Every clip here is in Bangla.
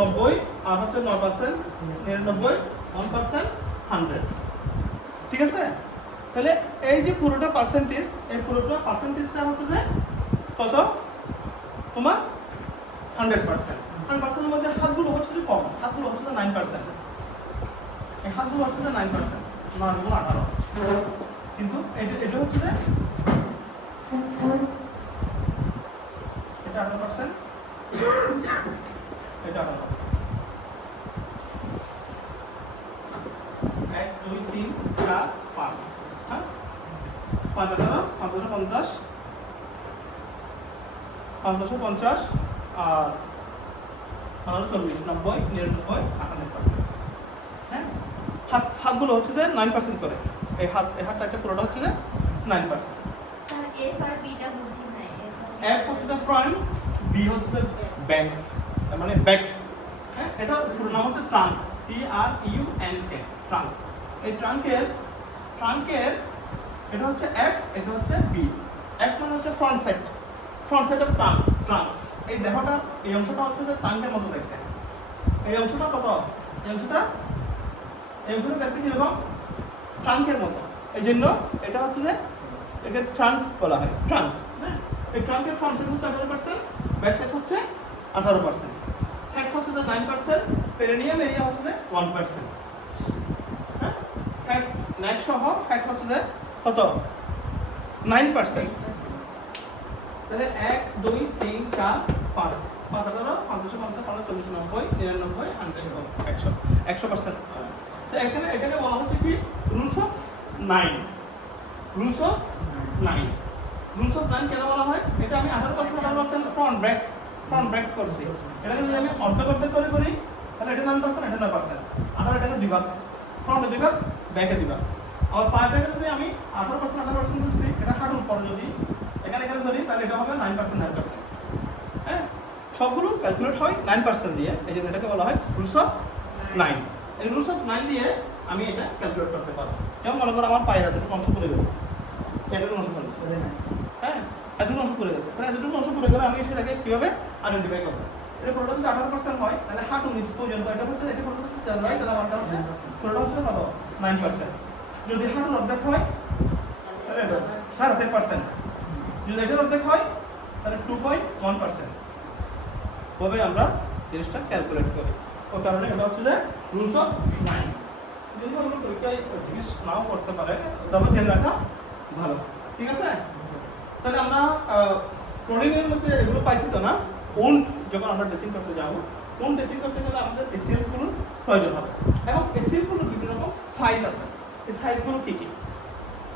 90 আর হচ্ছে 9%, 99, 1%, 100। ঠিক আছে? তাহলে এই যে পুরোটা পার্সেন্টেজ, এই পুরোটা পার্সেন্টেজটা হচ্ছে যে কত? তোমার 100%। 100% এর মধ্যে হাতগুলো হচ্ছে যে কম, হাতগুলো হচ্ছে যে 9%। এই হাতগুলো হচ্ছে যে 9%, 9 গুণ 18। কিন্তু এটা হচ্ছে যে এটা 18%, এটা 18%। 1 2 3 4 5, হ্যাঁ 5 18 550, 550 আর 40 90 99 98%। হ্যাঁ, হাতগুলো হচ্ছে যে 9% করে। এই হাতটা একটা পুরোটা হচ্ছে যে 9%। স্যার এফ আর বিটা বুঝি নাই। এফ হচ্ছে যে ফ্রন্ট, বি হচ্ছে যে ব্যাক, মানে ব্যাক। হ্যাঁ, এটা পুরো নাম হচ্ছে ট্রাঙ্ক, TRUNK, ট্রাঙ্ক। এই ট্রাঙ্কের এটা হচ্ছে এফ, এটা হচ্ছে বি। এফ মানে হচ্ছে ফ্রন্ট সাইড অফ ট্রাঙ্ক। এই দেহটা, এই অংশটা হচ্ছে যে ট্রাঙ্কের মতো দেখতে। এই অংশটা কত? এই অংশটা দেখতে কিরকম? ট্রাঙ্কের মতো। এই জন্য এটা হচ্ছে যে এটা ট্রাঙ্ক বলা হয়, ট্রাঙ্ক। হ্যাঁ, এই ট্রাঙ্কের ফ্রন্ট সাইড হচ্ছে 18%, ব্যাক সাইড হচ্ছে 18%। হেড হচ্ছে যে 9%, পেরিনিয়াম এরিয়া হচ্ছে যে 1%। হ্যাঁ, হেড নেক সহ হেড হচ্ছে যে কত? 9%। তাহলে 1 2 3 4 5 5 18 550 40 90 99 100 100%। তো এখানে এটাকে বলা হচ্ছে কি রুলস অফ 9। রুলস অফ 9 কেন বলা হয়? এটা আমি 18% ফ্রন্ট ব্রেক করছি। এটাকে যদি আমি অর্ধেক করে করি তাহলে এটা 9%, এটা 9%। 18 এটাকে দুই ভাগ, ফ্রন্টে দুই ভাগ, ব্যাকে দুই ভাগ। আর পায়েটাকে যদি আমি 18% করছি, এটা হাঁটুর পরে যদি এখানে ধরি তাহলে এটা হবে 9%। হ্যাঁ, সবগুলো ক্যালকুলেট হয় 9% দিয়ে। এই জন্য এটাকে বলা হয় রুলস অফ 9। এই রুলস অফ 9 দিয়ে আমি এটা ক্যালকুলেট করতে পারবো। যেমন মনে করো আমার পায়ের এতটুকু অংশ পড়ে গেছে, এতটুকু অংশ পড়ে গেছে, হ্যাঁ এতটুকু অংশ পড়ে গেছে, তাহলে এতটুকু অংশ পড়ে গেলে আমি সেটাকে কিভাবে আইডেন্টিফাই করবো? এটা পুরোটা যদি 18% হয় তাহলে হাঁটু নিচ পর্যন্ত এটা হচ্ছে, এটা পুরোটা হচ্ছে রাইট, তাহলে আমার হচ্ছে পুরোটা হচ্ছে কত? 9%। যদি হাঁটুর অর্ধেক হয় তাহলে এটা 6.5%। যদি এটার অর্ধেক হয় তাহলে 2.1%। তবে আমরা জিনিসটা ক্যালকুলেট করি। ওই কারণে এটা হচ্ছে যে রুলস অফ 9। যদি কোনো পরীক্ষায় জিনিস নাও করতে পারে তবে জেনে রাখা ভালো। ঠিক আছে? তাহলে আমরা প্রোটিনের মধ্যে এগুলো পাইছি তো না? উন্ড যখন আমরা ড্রেসিং করতে যাবো, উন্ড ড্রেসিং করতে গেলে আমাদের এসিএল গুলোর প্রয়োজন হবে এবং এসিএল গুলোর বিভিন্ন রকম সাইজ আছে। এই সাইজগুলো কি কি?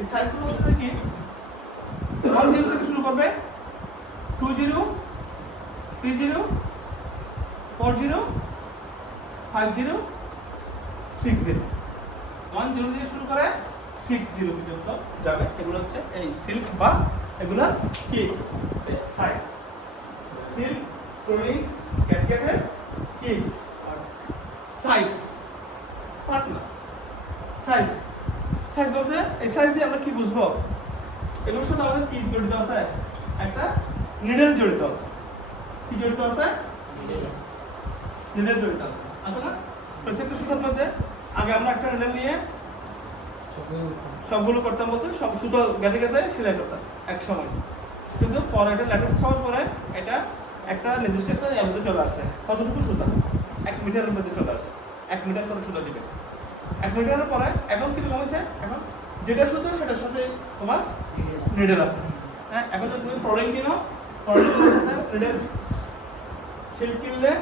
এই সাইজগুলো হচ্ছে কি 10 থেকে শুরু করবে, 20, 30, 40, 50, 60। 10 দিয়ে শুরু করে 60 পর্যন্ত যাবে। এগুলো হচ্ছে এই সিল্ক বা এগুলো কি সাইজ। সিল্ক, ক্লোরিন, ক্যাটকেটের কি সাইজ, পার্টনার সাইজ। সাইজ বলতে এই সাইজ দিয়ে আমরা কি বুঝবো? এগুলোর সাথে আমাদের কি জড়িত আছে? একটা নিডেল জড়িত আছে। কি জড়িত আছে? নিডেল জড়িত আছে, আছে না? প্রত্যেকটা সুতোর মধ্যে আগে আমরা একটা নিডেল নিয়ে সবগুলো করতাম, বলতে সব সুতো গেঁথে সেলাই করতাম এক সময়। কিন্তু পরে এটা লেটেস্ট হওয়ার পরে এটা একটা নির্দিষ্ট একটা এর মধ্যে চলে আসছে। কতটুকু সুতা? 1 মিটারের মধ্যে চলে আসছে। 1 মিটার করে সুতা দিবে। 1 মিটারের পরে এখন কি কমেছে? এখন যেটা সুতো সেটার সাথে তোমার নিডেল আছে। হ্যাঁ, এখন যদি তুমি প্রোডাক্ট কিনো, প্রোডাক্টের সাথে নিডেল, সিল্ক কিনলে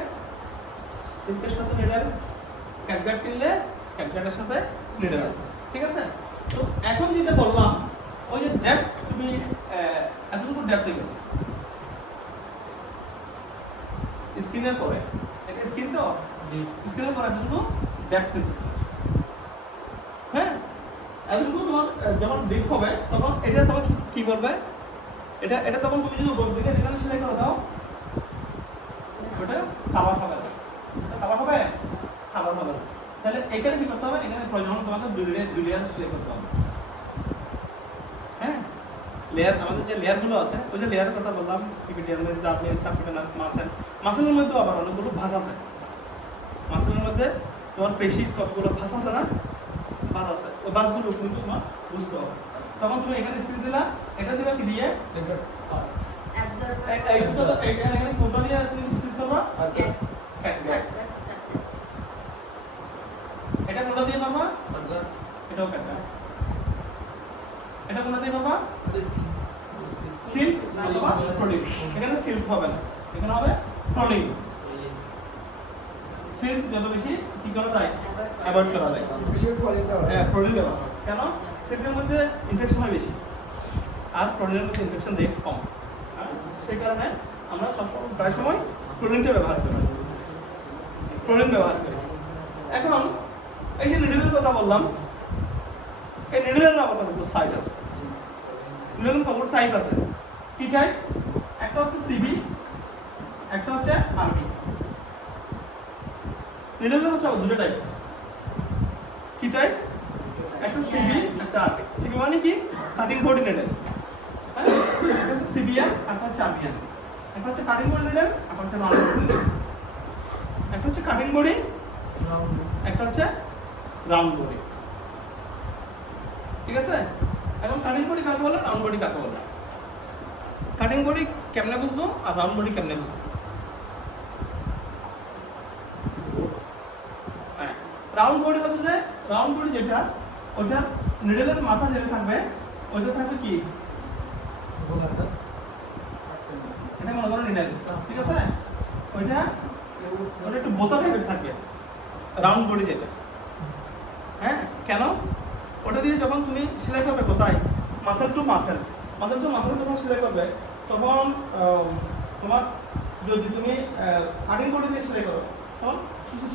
সিল্কের সাথে নিডেল, ক্যাটগাট কিনলে ক্যাটগাটের সাথে নিডেল আছে। ঠিক আছে? তো এখন যেটা বললাম, ওই যে ডেপথ, তুমি এতটুকু ডেপথে গেছে স্কিনের পরে, এটা স্কিন তো স্কিনের পরে এতটুকু ডেপথ গেছে। হ্যাঁ, এতটুকু তোমার যখন ডিপ হবে তখন এটা তোমার কি করবে? এটা তখন তুমি যদি উপর দিকে এখানে সেলাই করে দাও, ওটা খাবার হবে না। খাবার হবে? খাবার হবে না। তাহলে এখানে কি করতে হবে? এখানে প্রয়োজন তোমাকে দুই লেয়ার সেলাই করতে হবে। হ্যাঁ, লেয়ার, আমাদের যে লেয়ারগুলো আছে, ওই যে লেয়ারের কথা বললাম, ইপিডিয়ার্মিস, ডার্মিস, সাবকিউটেনাস, মাসেল। মাসেলের মধ্যে আবার অনেকগুলো ভাঁজ আছে। মাসেলের মধ্যে তোমার পেশির কতগুলো ভাঁজ আছে না, ভাঁজ আছে, ওই ভাঁজগুলো কিন্তু তোমার বুঝতে হবে। তখন তুমি এখানে স্টিচ দিলা, এটা দিবা কি দিয়ে এই সুতোটা এখানে কোনটা দিয়ে তুমি স্টিচ করবা, এটা কোনটা দিয়ে করবা, এটাও কাটবা, এটা কোনটা দিয়ে করবা, সিল্ক অথবা প্রোটিন। এখানে সিল্ক হবে না, এখানে হবে প্রোটিন। সিল্ক যত বেশি কি করা যায়, অ্যাভয়েড করা যায়, প্রোটিন ব্যবহার হয়। কেন? সিল্কের মধ্যে ইনফেকশন হয় বেশি, আর প্রোটিনের মধ্যে ইনফেকশন রেট কম। সেই কারণে আমরা সবসময় প্রায় সময় প্রোটিনটা ব্যবহার করি, প্রোটিন ব্যবহার করি। এখন এই যে নিডলের কথা বললাম, এই নিডলের আবার কতগুলো সাইজ আছে, নিডলের কতগুলো টাইপ আছে। কি টাইপ? একটা হচ্ছে সিবি, একটা হচ্ছে আরবি। নিডলের হচ্ছে দুটো টাইপ। কি টাইপ? একটা সিবি, একটা আরবি। সিবি মানে কি? Cutting board needle. হ্যাঁ, একটা হচ্ছে সিবিএন, একটা হচ্ছে আরবিএন। একটা হচ্ছে কাটিং বোর্ড নিডল, একটা হচ্ছে রাউন্ড বোর্ড নিডল। একটা হচ্ছে কাটিং বোর্ডিং, একটা হচ্ছে রাউন্ড বডি। ঠিক আছে? এখন কাটিং বডি কাকে বলে, রাউন্ড বডি কাকে বলে? কাটিং বডি কেমনে বুঝবো আর রাউন্ড বডি কেমনে বুঝবো? হ্যাঁ, রাউন্ড বডি হচ্ছে যে রাউন্ড বডি যেটা, ওটা নিডলের মাথা যেটা থাকবে, ওটা থাকবে কি, এটা মনে করো নিডল। ঠিক আছে? ওইটা একটু বোতা টাইপের থাকবে রাউন্ড বডি যেটা। হ্যাঁ, কেন? ওটা দিয়ে যখন তুমি সেলাই করবে কোথায়, muscle to muscle, muscle to muscle যখন সেলাই করবে, তখন তোমার যদি তুমি কাটিং বডি দিয়ে সেলাই করো, তখন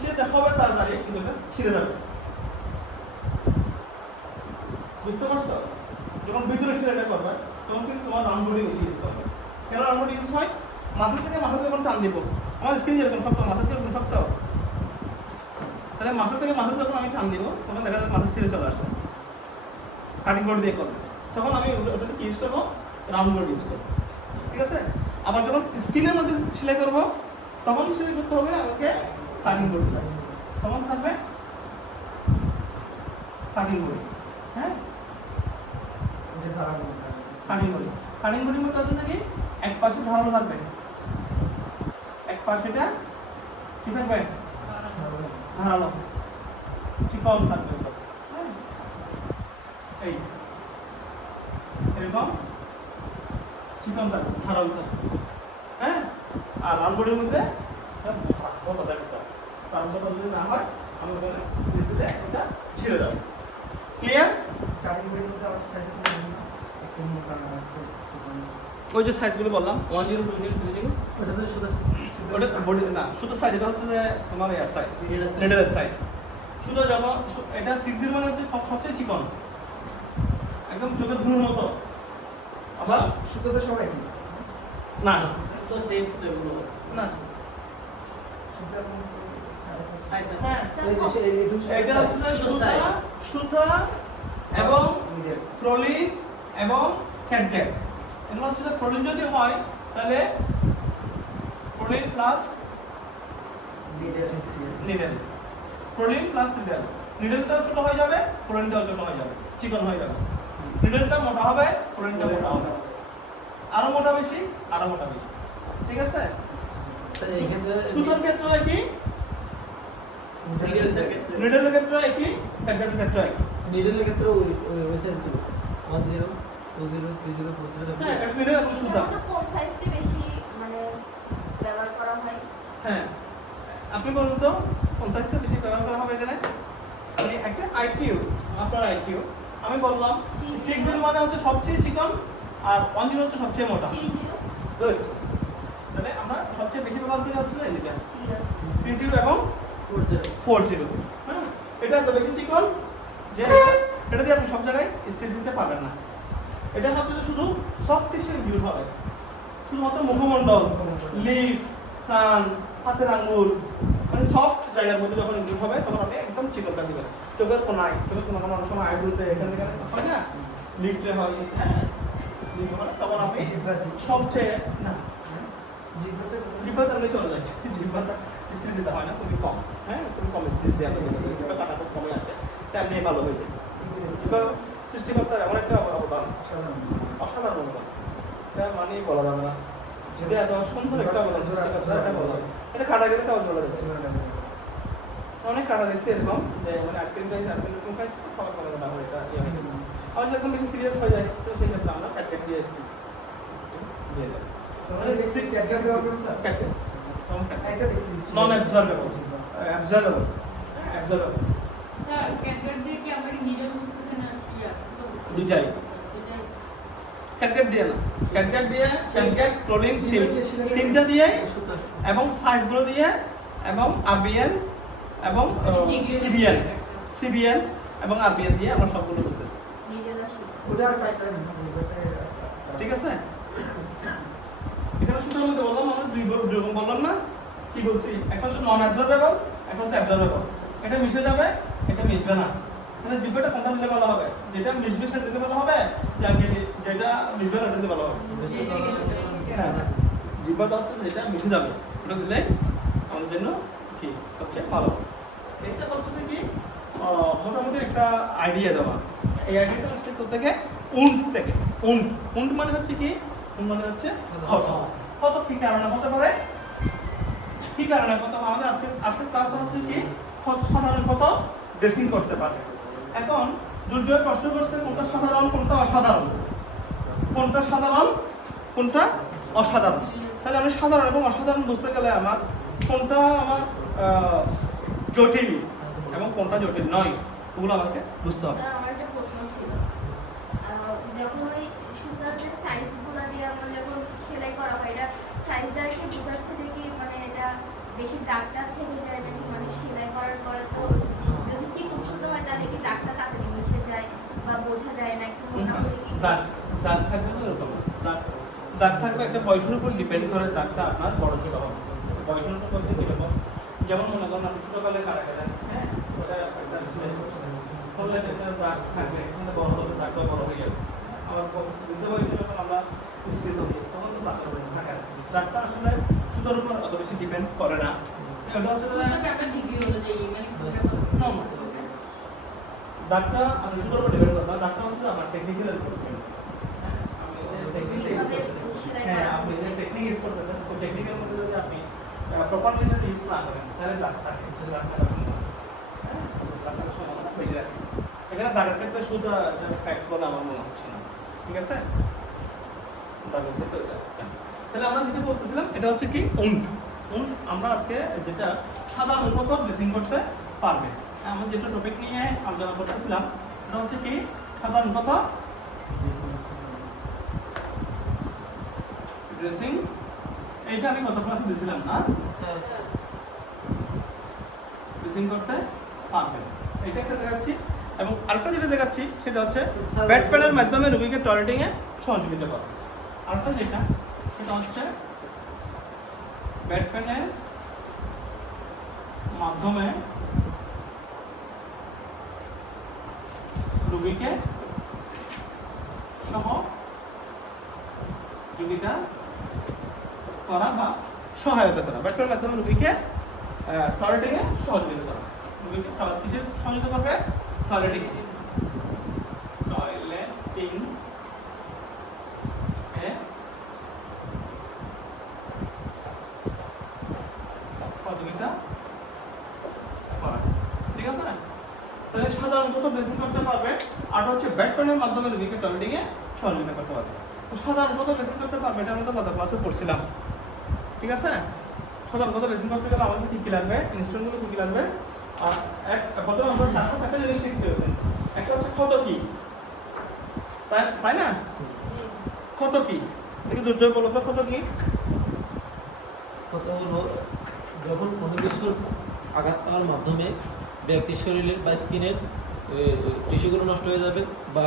সেটা হবে তাড়াতাড়ি, কিন্তু এটা ছিঁড়ে যাবে। বুঝতে পারছো? যখন ভিতরে সেলাইটা করবে, তখন কিন্তু তোমার রাউন্ড বডি বেশি ইউজ করবে। কেন রাউন্ড বডি ইউজ হয়? মাসেল থেকে মাসেল যখন টান দিব, আমার স্কিন যেরকম শক্ত, মাসেল যেরকম শক্ত, তাহলে মাসেল থেকে মাসেল যখন আমি টান দিব, তখন দেখা যাবে মাসেল ছিঁড়ে চলে আসছে। কাটিং বোর্ড দিয়ে করবো, তখন আমি ওটাতে কি ইউজ করবো, রাউন্ড বোর্ড ইউজ করবো। ঠিক আছে? আবার যখন স্কিনের মধ্যে সেলাই করবো, তখন সেলাই করতে হবে আমাকে কাটিং বোর্ড, তখন থাকবে কাটিং বোর্ড। হ্যাঁ, কাটিং বোর্ড, কাটিং বোর্ডের মধ্যে হচ্ছে নাকি এক পাশে ধারালো থাকবে, এক পাশেটা কি থাকবে, ধারালো, চিকন থাকবে। এই এরকম চিকন থাকবে, ধারালো থাকবে। হ্যাঁ, আর রাউন্ড বডির মধ্যে তার মধ্যে যদি না হয়, আমি ওখানে স্টিচ দিলে এটা ছিঁড়ে যাবে। ক্লিয়ার? কাটিং বডির মধ্যে আমার সাইজ আছে একটু মোটা, ওই যে সাইজগুলো বললাম 10 20 30, ওটা তো শুধু ওটা বডি না, শুধু সাইজ। এটা হচ্ছে যে তোমার এর সাইজ, নিডলের সাইজ। শুধু যখন এটা 60 মানে হচ্ছে সবচেয়ে চিকন, একদম চোখের ধুলোর মতো। আবার শুধু তো সবাই কি না তো সেম শুধু এগুলো না, শুধু আপনি সাইজ আছে। হ্যাঁ, Sample. এটা হচ্ছে যে সুতা এবং প্রোলিন এবং ক্যাটগ্যাপ। এগুলো হচ্ছে যে প্রোলিন যদি হয়, তাহলে prolene plus needle, prolene plus needle. নিডলটাও ছোট হয়ে যাবে, প্রোলিনটাও ছোট হয়ে যাবে, চিকন হয়ে যাবে। নিডলটা মোটা হবে, প্রোলিনটা মোটা হবে, আরো মোটা বেশি, আরো মোটা বেশি। ঠিক আছে? এই ক্ষেত্রে সুতোর ক্ষেত্রে কি, নিডলের ক্ষেত্রে নিডলের ক্ষেত্রে কি, ক্যাটগ্যাপের ক্ষেত্রে কি। নিডলের ক্ষেত্রে ওই সাইজগুলো 10 20 30 40 হ্যাঁ, এটা নিডল এবং সুতা। তো কোন সাইজটি বেশি মানে ব্যবহার করা হয়? হ্যাঁ, আপনি বলুন তো কোন সাইজটা বেশি ব্যবহার করা হবে এখানে? আমি একটা আইকিউ, আপনার আইকিউ আমি বললাম 60 মানে হচ্ছে সবচেয়ে চিকন, আর 10 হচ্ছে সবচেয়ে মোটা। 30 গুড। তাহলে আমরা সবচেয়ে বেশি ব্যবহার করি হচ্ছে এটা 0 30 এবং 40। হ্যাঁ, এটা এত বেশি চিকন যে এটা দিয়ে আপনি সব জায়গায় স্টিচ দিতে পারবেন না। এটা হচ্ছে যে শুধু সফট টিস্যু ইউজ হবে, শুধুমাত্র মুখমণ্ডল, লিফ, কান, হাতের আঙ্গুল, মানে সফট জায়গার মধ্যে যখন ইউজ হবে, তখন আপনি একদম চিকনটা দিবেন। চোখের কোনায়, চোখের কোনা অনেক সময় আইব্রোতে এখানে হয় না, লিফটে হয়, হ্যাঁ, লিফট হয়, তখন আপনি সবচেয়ে না জিহ্বাতে চলে যায়, স্টিচ দিতে হয় না, খুবই কম। হ্যাঁ, খুবই কম স্টিচ দেওয়া হয়, কিংবা কাটা খুব কমে আসে, তেমনি ভালো হয়ে যায়। কিংবা সৃষ্টিকর্তার এমন একটা অবদান, অসাধারণ অবদান, এটা মানে বলা যাবে না। যেটা এত সুন্দর একটা অবদান সৃষ্টিকর্তার, এটা বলা যাবে। এটা কাটা গেলে কাগজ বলা যাবে। অনেক কাটা দিচ্ছে এরকম যে মানে আইসক্রিম খাইছি, আইসক্রিম খাইছি, খাবার খাওয়া না হয়, এটা ইয়ে হয়ে গেছে। আবার যখন বেশি সিরিয়াস হয়ে যায়, তো সেই ক্ষেত্রে আমরা ক্যাট দিয়ে স্টিচ দিয়ে দেয়। নন অ্যাবজর্বেবল, অ্যাবজর্বেবল, অ্যাবজর্বেবল স্যার ক্যাটগেট দিয়ে কি আমরা কি নিডল বুঝতে না দুটাই। ক্যাটগেট দিয়ে না, ক্যাটগেট দিয়ে, ক্যাটগেট, ক্লোরিন, সিল্ক, তিনটা দিয়ে এবং সাইজগুলো দিয়ে এবং আরবিএন এবং সিবিএন, সিবিএন এবং আরবিএন দিয়ে আমরা সবগুলো বুঝতেছি। নিডল আর সুতা। ওটা আর কাটতে হবে না, ঠিক আছে? এখানে সূত্রের মধ্যে বললাম আমরা দুই রকম বললাম না, কি বলছি? একটা হচ্ছে নন অ্যাবজর্বেবল, একটা হচ্ছে অ্যাবজর্বেবল। এটা মিশে যাবে, এটা মিশবে না। তাহলে জিব্বাটা কোনটা দিলে ভালো হবে? যেটা মিশবে সেটা দিলে ভালো হবে, যেটা মিশবে না ওটা দিলে ভালো হবে? হ্যাঁ, জিব্বাটা হচ্ছে যেটা মিশে যাবে ওটা দিলে আমাদের জন্য কি সবচেয়ে ভালো হবে। এটা হচ্ছে যে কি মোটামুটি একটা আইডিয়া দেওয়া। এই আইডিয়াটা হচ্ছে থেকে উন্ড থেকে। উন্ড, উন্ড মানে হচ্ছে কি? উন্ড মানে হচ্ছে ক্ষত। ক্ষত কি কারণে হতে পারে? কি কারণে ক্ষত? আমাদের আজকের ক্লাসটা হচ্ছে কি ক্ষত, সাধারণ ক্ষত ড্রেসিং করতে পারে। এখন দুর্জয় প্রশ্ন করছে কোনটা সাধারণ কোনটা অসাধারণ, কোনটা সাধারণ কোনটা অসাধারণ। তাহলে আমি সাধারণ এবং অসাধারণ বুঝতে গেলে আমার কোনটা আমার জটিল এবং কোনটা জটিল নয়, ওগুলো আমাকে বুঝতে হবে। স্যার আমার একটা প্রশ্ন ছিল, যখন ওই সুতার যে সাইজগুলো দিয়ে আমরা যখন সেলাই করা হয়, এটা সাইজ দ্বারা কি বোঝাচ্ছে দেখি মানে এটা বেশি দাগটা থেকে যায় নাকি? মানে সেলাই করার পরে তো যদি চিকন সুতো হয় তাহলে কি দাগটা তাড়াতাড়ি মিশে যায় বা বোঝা যায় না? একটু মোটা হলে কি দাগ দাগ থাকবে না এরকম দাগ, দাগ থাকবে একটা বয়সের উপর ডিপেন্ড করে দাগটা আপনার বড় ছোট হবে। বয়সের উপর বলতে কিরকম, যেমন মনে করেন আপনি ছোটকালে কাটা গেলেন, হ্যাঁ, ওটা একটা করলে একটা দাগ থাকবে, এখানে বড় হবে, দাগটা বড় হয়ে যাবে। আবার বৃদ্ধ বয়সে যখন আমরা স্টেজ হই তখন তো দাগ থাকে না। দাগটা আসলে সুতোর উপর অত বেশি ডিপেন্ড করে না। এটা হচ্ছে একটা ডিগ্রি হলো যে মানে দাগটা আমি সুতোর উপর ডিপেন্ড করবো না, দাগটা হচ্ছে আমার টেকনিক্যালের উপর ডিপেন্ড। আমি টেকনিক হ্যাঁ, আপনি যে টেকনিক ইউজ করতেছেন তো টেকনিকের মধ্যে যদি আপনি প্রপারলি যদি ইউজ না করেন তাহলে দাগ থাকে, দাগটা সম্ভাবনা বেশি থাকে। এখানে দাগের ক্ষেত্রে শুধু ফ্যাক্ট বলে আমার মনে হচ্ছে না, ঠিক আছে? দাগের ক্ষেত্রে তাহলে আমরা যেটা বলতেছিলাম এটা হচ্ছে কি উন্ড। উন্ড আমরা আজকে যেটা সাধারণ উপকরণ ড্রেসিং করতে পারবে। আমরা যেটা টপিক নিয়ে আলোচনা করতেছিলাম এটা হচ্ছে কি সাধারণ কথা ড্রেসিং। এইটা আমি গত ক্লাসে দিয়েছিলাম না, ড্রেসিং করতে পারবে। এটা একটা দেখাচ্ছি এবং আরেকটা যেটা দেখাচ্ছি সেটা হচ্ছে বেড প্যাডের মাধ্যমে রোগীকে টয়লেটিং এ সহযোগিতা করা। আরেকটা যেটা সেটা হচ্ছে বেড প্যাডের মাধ্যমে রোগীকে সহযোগিতা করা বা সহায়তা করা। বেড প্যাডের মাধ্যমে রোগীকে টয়লেটিং এ সহযোগিতা করা। রোগীকে কিসের সহযোগিতা করবে? টয়লেটিং, টয়লেটিং এ সহযোগিতা করা। ঠিক আছে? তাহলে সাধারণত ড্রেসিং করতে পারবে, আর হচ্ছে ব্যাটনের মাধ্যমে রোগীকে টয়লেটিং এ সহযোগিতা করতে পারবে। তো সাধারণত ড্রেসিং করতে পারবে, এটা আমরা তো গত ক্লাসে পড়ছিলাম। ঠিক আছে? সাধারণত ড্রেসিং করতে গেলে আমাদের কি কি লাগবে, ইনস্ট্রুমেন্টগুলো কি কি লাগবে। আর প্রথমে আমরা একটা জিনিস শিখছি, একটা হচ্ছে ক্ষত কি, তাই না? ক্ষত কি দেখি দুর্জয় বলো তো, ক্ষত কি? কত হলো যখন কোনো কিছুর আঘাত পাওয়ার মাধ্যমে ব্যক্তির শরীরের বা স্কিনের টিস্যুগুলো নষ্ট হয়ে যাবে বা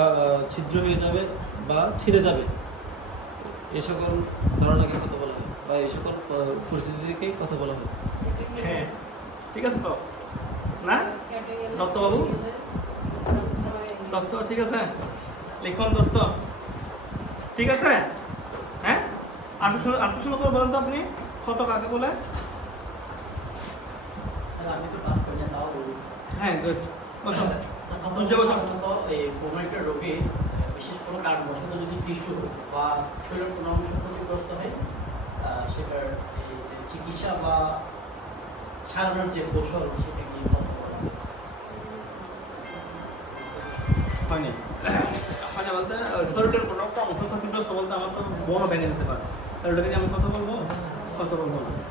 ছিদ্র হয়ে যাবে বা ছিঁড়ে যাবে, এই সকল ধারণাকে কথা বলা হয় বা এই সকল পরিস্থিতিকে কথা বলা হয়। হ্যাঁ, ঠিক আছে তো না দত্তবাবু? দত্ত ঠিক আছে, লিখন দত্ত ঠিক আছে। হ্যাঁ, আটশো করে বলেন তো আপনি ক্ষত কাকে বলে? আমি তো পাস করি না, তাও বলি। হ্যাঁ গুড বসো সাধারণত এই কোনো একটা রোগে বিশেষ কোনো কারণবশত যদি টিস্যু বা শরীরের কোনো অংশ ক্ষতিগ্রস্ত হয়, সেটার এই যে চিকিৎসা বা সারানোর যে কৌশল সেটা কি বলতে পারবেন? হয়নি মানে বলতে শরীরের কোনো একটা অংশ ক্ষতিগ্রস্ত বলতে আমার তো বড় ভেঙে যেতে পারে, তাহলে ওটাকে যে আমি কত বলবো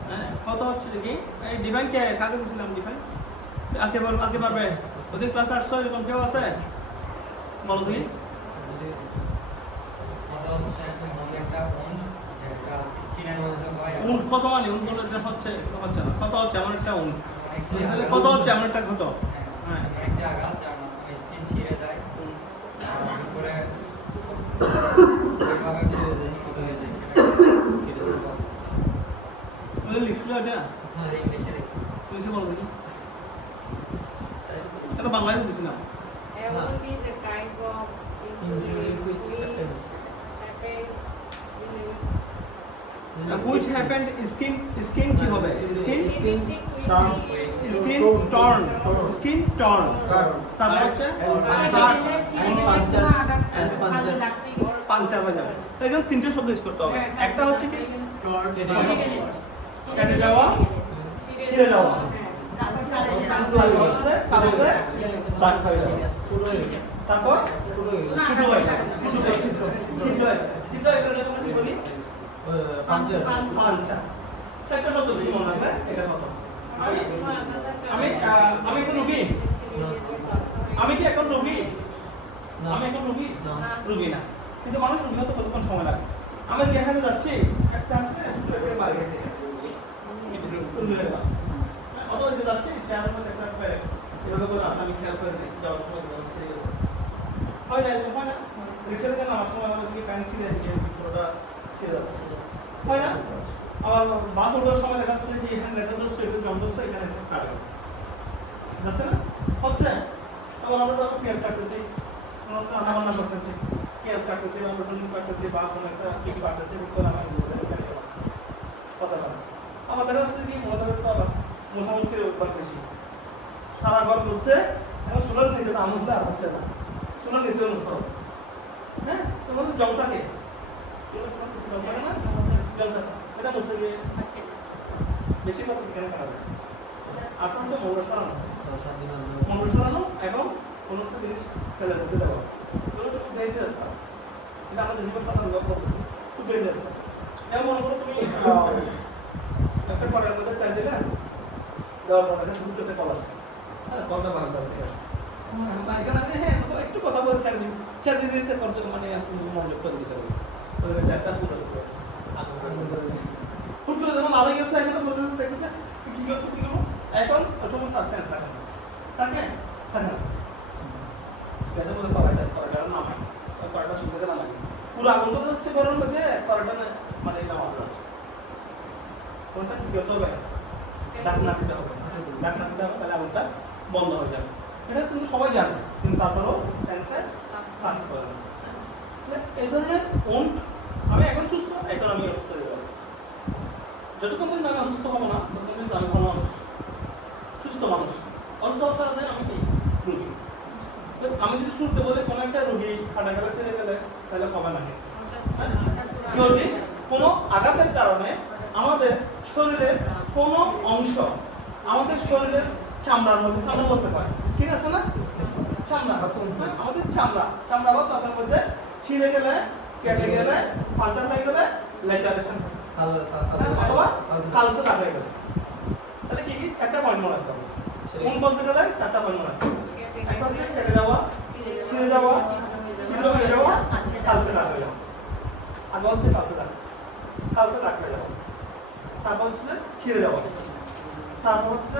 হ্যাঁ কত হচ্ছে যে কি এই ডিফাইন কে কাকে দিয়েছিলাম ডিফাইন আগে পারবে ওদের ক্লাস 800 এরকম কেউ আছে বলো দেখি উন কত মানে উন বলে যে হচ্ছে না কত হচ্ছে এমন একটা উন কত হচ্ছে এমন একটা কত হ্যাঁ লিখছিল এটা তুমি বলো দেখি এটা বাংলায় দিছি না Ever be the kind of Injury which happened. which happened skin কি হবে skin Turn. skin torn তারপর হচ্ছে পাঞ্চার হয়ে যাবে এখানে তিনটে শব্দ ইউজ করতে হবে একটা হচ্ছে কি কেটে যাওয়া ছিঁড়ে যাওয়া কাছে দাগ হয়ে যাবে তারপর ছিদ্র হয়ে যাবে ছিদ্র এখানে আমরা কি বলি পাঞ্চা চারটা শব্দ কি মনে রাখবে এটা কত আমি এখন রুগী আমি কি এখন রুগী আমি এখন রুগী রুগী না কিন্তু মানুষ রুগী হতে কতক্ষণ সময় লাগে আমি যেখানে যাচ্ছি একটা আছে পেটে মারা গেছে অথবা যে যাচ্ছি চেয়ারের মধ্যে একটা পেরে এভাবে করে আসে আমি খেয়াল করে যাওয়ার সময় ছিঁড়ে গেছে হয় না এরকম হয় না রিক্সাতে কেন আমার সময় আমাদের দিকে প্যান্ট ছিঁড়ে দিকে পুরোটা ছিঁড়ে যাচ্ছে হয় না আবার বাস ওঠার সময় দেখা যাচ্ছে যে এখানে লেটার দোষ এটা জম দোষ এখানে কাটে যাচ্ছে না হচ্ছে আবার আমরা তো পেঁয়াজ কাটতেছি রান্না বান্না করতেছি পেঁয়াজ কাটতেছি বা রসুন কাটতেছি বা কোনো একটা কিছু কাটতেছি করে আমি কথা বলা আমার দেখা যাচ্ছে কি মনে তো মোছামুছির উপর বেশি সারা ঘর মুছছে এখন সোলার নিচে না মুছলে আর হচ্ছে না সোলার নিচে মুছতে হবে হ্যাঁ তখন জল থাকে জল থাকে না জল থাকে এটা মুছতে গিয়ে বেশিরভাগ এখানে করা যায় আপনার হচ্ছে মঙ্গল সারানো এবং কোনো একটা জিনিস ফেলে ঢুকে দেওয়া এগুলো তো খুব ডেঞ্জারাস কাজ এটা আমাদের জীবন সাধারণ গল্প করতেছি খুব ডেঞ্জারাস কাজ যেমন মনে করো তুমি একটা কড়াইয়ের মধ্যে তেল দিলে দেওয়ার পরে দুটোতে কল আসে হ্যাঁ কলটা ভাগ করে ঠিক আছে এখানে হ্যাঁ একটু কথা বলে ছেড়ে দিতে করতে মানে মনোযোগ করে দিতে হবে একটা পুরো হুট করে যখন আলাদা গেছে এখানে বলতে দেখেছে কি করবো এখন ওটা তার সেন্স থাকে না থাকে থাকে না গ্যাসের মধ্যে কড়াইটা নামাই কড়াইটা শুনতে নামাই পুরো আগুনটা হচ্ছে গরম হচ্ছে কড়াইটা মানে নামাতে যাচ্ছে কোনটা কি করতে হবে ঢাকনা দিতে হবে তাহলে আগুনটা বন্ধ হয়ে যাবে এটা কিন্তু সবাই জানে কিন্তু তারপরেও সেন্সে কাজ করে না এই ধরনের ওন্ট আমি এখন সুস্থ এখন আমি অসুস্থ হয়ে যাবো যতক্ষণ পর্যন্ত আমি অসুস্থ হবো না ততক্ষণ কিন্তু আমি ভালো মানুষ সুস্থ মানুষ অসুস্থ হওয়ার সাথে আমি কি রুগী আমি যদি শুনতে বলি কোনো একটা রুগী হাঁটা গেলে ছেড়ে গেলে তাহলে হবে না যদি কোনো আঘাতের কারণে আমাদের শরীরের কোনো অংশ আমাদের শরীরের চামড়ার মধ্যে চামড়া বলতে পারে স্কিন আছে না চামড়া আমাদের চামড়া বা ত্বকের মধ্যে ছিঁড়ে গেলে কেটে গেলে পাচার হয়ে গেলে লেজারেশন অথবা কালচার হয়ে গেলে তাহলে কি কি চারটা পয়েন্ট মনে রাখতে হবে কোন বলতে গেলে চারটা পয়েন্ট মনে রাখতে হবে একটা হচ্ছে কেটে যাওয়া ছিঁড়ে যাওয়া ছিদ্র হয়ে যাওয়া কালচার হয়ে যাওয়া আগে হচ্ছে কালচার হয়ে যাওয়া তারপর হচ্ছে ছিঁড়ে যাওয়া তারপর হচ্ছে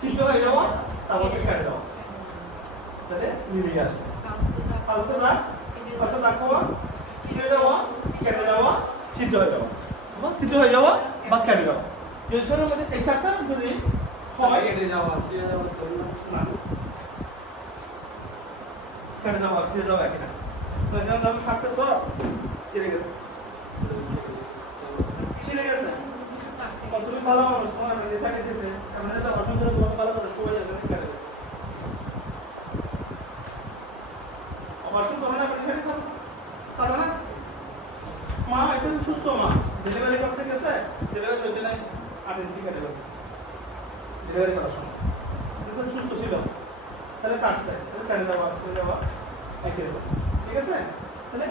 ছিদ্র হয়ে যাওয়া তারপর হচ্ছে কেটে যাওয়া তাহলে মিলিয়ে আসবে কালচার রাখা ছিঁড়ে যাওয়া কেটে যাওয়া ছিদ্র হয়ে যাওয়া বা ছিদ্র হয়ে যাওয়া বা কেটে যাওয়া যদি শরীরের মধ্যে এই চারটা যদি হয় কেটে যাওয়া ছিঁড়ে যাওয়া না কেটে যাওয়া ছিঁড়ে যাওয়া একই না তো যেমন আমি হাঁটতেছ ছিঁড়ে গেছে কতটুকু ভালো মানুষ তোমার রিসার্চ এসেছে আমরা যেটা অপছন্দ করে তোমাকে ভালো করে সবাই জানে কেটে গেছে অবশ্যই তোমার না রিসার্চ কারণ না মা একটু সুস্থ মা ডেলিভারি করতে গেছে ডেলিভারি করতে নাই 8 ইঞ্চি কেটে গেছে ডেলিভারি করার সময় যখন সুস্থ ছিল তাহলে কাটছে তাহলে কেটে দেওয়া ছেড়ে দেওয়া একই রকম ঠিক আছে তাহলে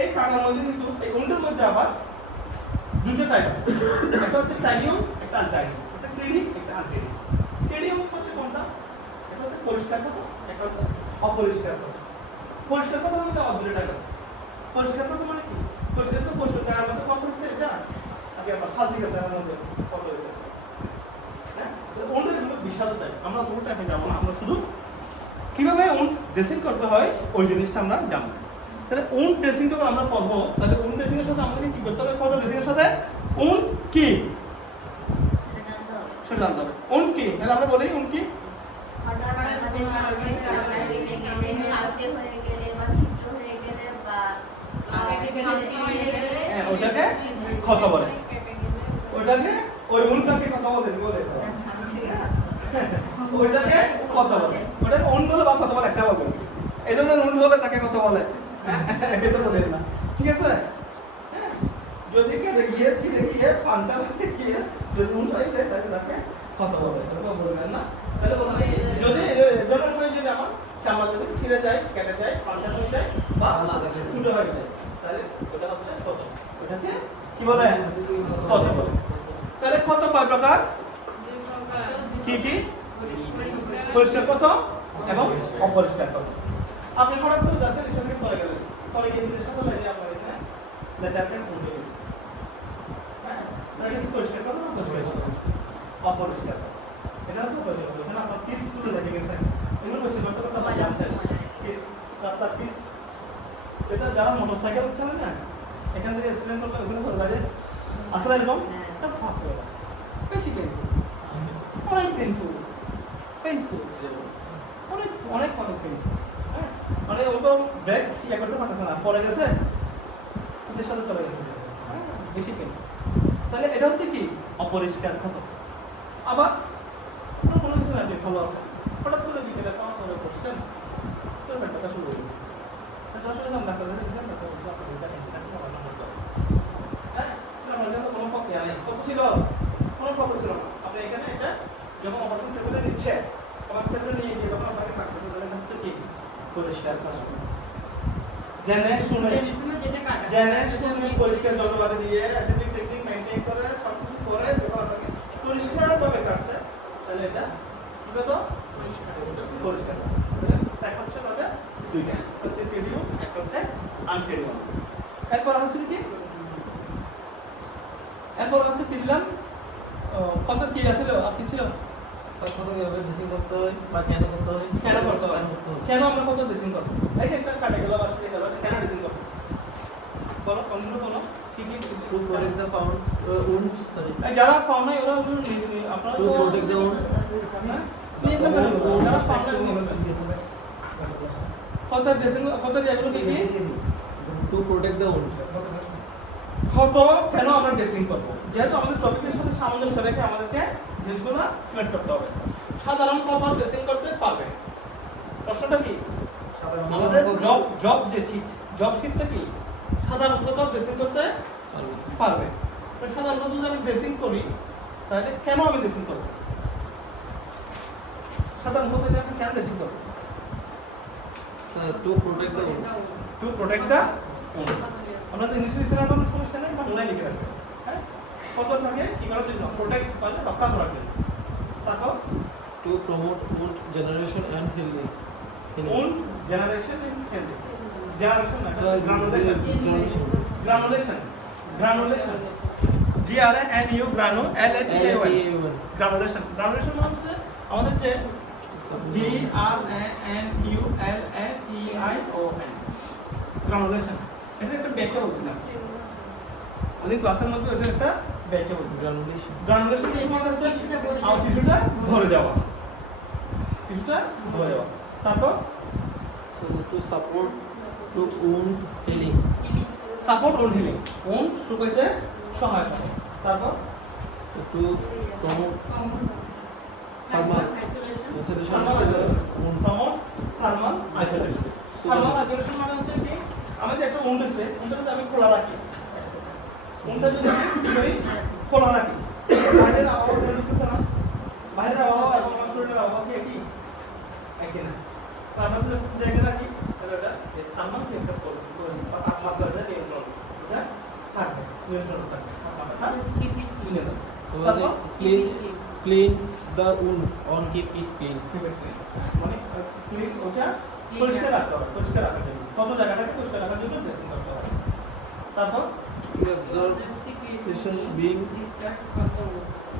এই কাটার মধ্যে কিন্তু এই উন্ডের মধ্যে আবার দুটো টাইপ আছে একটা হচ্ছে টাইনিয়ম একটা আনটাইনিয়ম একটা ক্লিনিক একটা আনক্লিনিক ক্লিনিক হচ্ছে কোনটা এটা হচ্ছে পরিষ্কার কথা একটা হচ্ছে অপরিষ্কার কথা পরিষ্কার কথা মানে আবার দুটো টাইপ আছে পরিষ্কার কথা মানে কি পরিষ্কার তো পরিষ্কার জায়গার মধ্যে কত হচ্ছে এটা আগে আবার সাজিয়ে জায়গার মধ্যে কত হয়েছে হ্যাঁ ওনের কিন্তু বিশাল টাইপ আমরা পুরো টাইপে যাবো না আমরা শুধু কিভাবে ওন ড্রেসিং করতে হয় ওই জিনিসটা আমরা জানবো তাহলে ওন ড্রেসিং যখন আমরা পড়বো তাহলে ওন ড্রেসিং এর সাথে আমাদেরকে কি করতে হবে কত ড্রেসিং এর সাথে ওন কি সেটা জানতে হবে সেটা জানতে হবে ওন কি তাহলে আমরা বলি ওন কি হঠাৎ আমাদের কারণে চামড়া কেটে গেলে কালচে হয়ে গেলে বা ছিদ্র হয়ে গেলে বা ছিঁড়ে গেলে হ্যাঁ ওটাকে ক্ষত বলে ওটাকে ওই উনটাকে কথা বলে ওইটাকে কথা বলে ওটা অন্য বলে বা কথা বলে একটা বলবে এই ধরনের অন্য হলে তাকে কথা বলে এটা বলে না ঠিক আছে যদি কেটে গিয়ে ছিঁড়ে গিয়ে পাঞ্চার হয়ে গিয়ে যদি উল্টো হয়ে যায় তাহলে তাকে কথা বলে এরকম বলবেন না তাহলে বলবেন যদি জনের হয়ে যদি আমার চামড়া যদি ছিঁড়ে যায় কেটে যায় পাঞ্চার হয়ে যায় বা ফুটো হয়ে যায় তাহলে ওটা হচ্ছে কত ওটাকে কি বলে কত বলে তাহলে কত কয় প্রকার কি কি পরিষ্কার কত এবং অপরিষ্কার কত আপনি হঠাৎ করে যাচ্ছেন এখান থেকে পরে গেলেন পরে গিয়ে নিজের সাথে লাগে আপনার এখানে লেজারমেন্ট উঠে গেছে হ্যাঁ তাহলে কি পরিষ্কার কত না অপরিষ্কার এটা হচ্ছে পরিষ্কার কত এখানে আপনার পিস তুলে রেখে গেছে এগুলো পরিষ্কার করতে কথা জানছেন পিস রাস্তার পিস এটা যারা মোটরসাইকেল চালায় না এখান থেকে স্টুডেন্ট করলে ওখানে চলে যায় আসলে এরকম সব খারাপ হয়ে যায় বেশি পেইনফুল অনেক পেইনফুল অনেক অনেক অনেক পেইনফুল হ্যাঁ মানে ওটা ব্রেক ইয়ে করতে পারতেছে না পরে গেছে সে সাথে চলে গেছে বেশি পেইন তাহলে এটা হচ্ছে কি অপরিষ্কার ক্ষত আবার কোনো কিছু না ভালো আছে হঠাৎ করে বিকেলে কামা করে বসছেন তো ব্যাপারটা শুরু হয়ে গেছে আসলে আমি ডাক্তার কাছে গেছিলাম ডাক্তার বলছিল আপনার এটা ইন্টারনেট আমার নাম্বার দাও হ্যাঁ আমার কাছে কোনো প্রক্রিয়া নেই কত ছিল কোনো প্রক্রিয়া ছিল না আপনি এখানে এটা যখন অপারেশন টেবিলে নিচ্ছে অপারেশন টেবিলে নিয়ে গিয়ে যখন আপনাকে কাটতেছে তাহলে হচ্ছে কি পরিষ্কার করা জেনে শুনে পরিষ্কার যন্ত্রপাতি দিয়ে অ্যাসেপ্টিক টেকনিক মেইনটেইন করে সবকিছু করে যখন আপনাকে পরিষ্কারভাবে কাটছে তাহলে এটা কি কত পরিষ্কার এক হচ্ছে তাহলে দুইটা হচ্ছে টেডিও একটা হচ্ছে আনটেডিও এরপর হচ্ছে কি এরপর হচ্ছে কি দিলাম কত কি আছিল আর কি ছিল কত কিভাবে ড্রেসিং করতে হয় বা কেন করতে হয় কেন করতে হয় কেন আমরা কত ড্রেসিং করব এই যে একটা কাটে গেল বা ছিঁড়ে গেল কেন ড্রেসিং করব বলো অন্য কোনো কি কি to protect the pound wound sorry যারা পাও নাই ওরা আপনারা টু প্রোটেক্ট দ্য উন্ড যারা পাও নাই কত ড্রেসিং কত এগুলো কি কি টু প্রোটেক্ট দ্য উন্ড কত কেন আমরা ড্রেসিং করব যেহেতু আমাদের টপিকের সাথে সামঞ্জস্য রেখে আমাদেরকে জিনিসগুলো সিলেক্ট করতে হবে সাধারণ কত ড্রেসিং করতে পারবে প্রশ্নটা কি আমাদের জব যে শীটটা কি সাধারণ কত ড্রেসিং করতে পারবে তো সাধারণত যদি আমি ড্রেসিং করি তাহলে কেন আমি ড্রেসিং করব সাধারণত যদি আমি কেন ড্রেসিং করব to protect the wound to protect the আমরা তো ইংলিশে লিখতে না কোনো সমস্যা নেই বাংলায় লিখে রাখবে হ্যাঁ কত থাকে কি করার জন্য প্রোটেক্ট মানে রক্ষা করার জন্য তারপর to promote wound generation and healthy wound generation in healthy generation না গ্রানুলেশন GRANU গ্রানু LATAY গ্রানুলেশন মানে হচ্ছে আমাদের যে GRANULATEION গ্রানুলেশন এটা একটা ব্যাখ্যা বলছিলাম আমাদের ক্লাসের মধ্যে এটা একটা ব্যাখ্যা বলছিলাম গ্রানুলেশন কি মানে হচ্ছে টিস্যুটা ভরে যাওয়া তারপর so to support to wound healing support wound healing wound শুকাইতে সহায়তা করে তারপর একটু promote common Thermal. Isolation isolation promote thermal isolation. Thermal isolation মানে হচ্ছে কি, আমি যে একটা উন্ড আছে, উন্ডটা যদি আমি খোলা রাখি, উন্ডটা যদি আমি কি করি, খোলা রাখি, বাইরের আবহাওয়া বের হতেছে না, বাইরের আবহাওয়া এবং আমার শরীরের আবহাওয়া কি একই? একই না। তো আমরা যদি জায়গায় রাখি, তাহলে এটা থার্মাল একটা বা তাপমাত্রাটা নিয়ন্ত্রণ, এটা থাকবে, নিয়ন্ত্রণ থাকবে, তাপমাত্রাটা নিয়ন্ত্রণ। তারপর clean the wound or keep it clean. মানে ক্লিন, ওটা পরিষ্কার রাখতে হবে, পরিষ্কার রাখার জন্য কত জায়গাটাকে পরিষ্কার রাখার জন্য ড্রেসিং করতে হবে। তারপর To absorb secretion being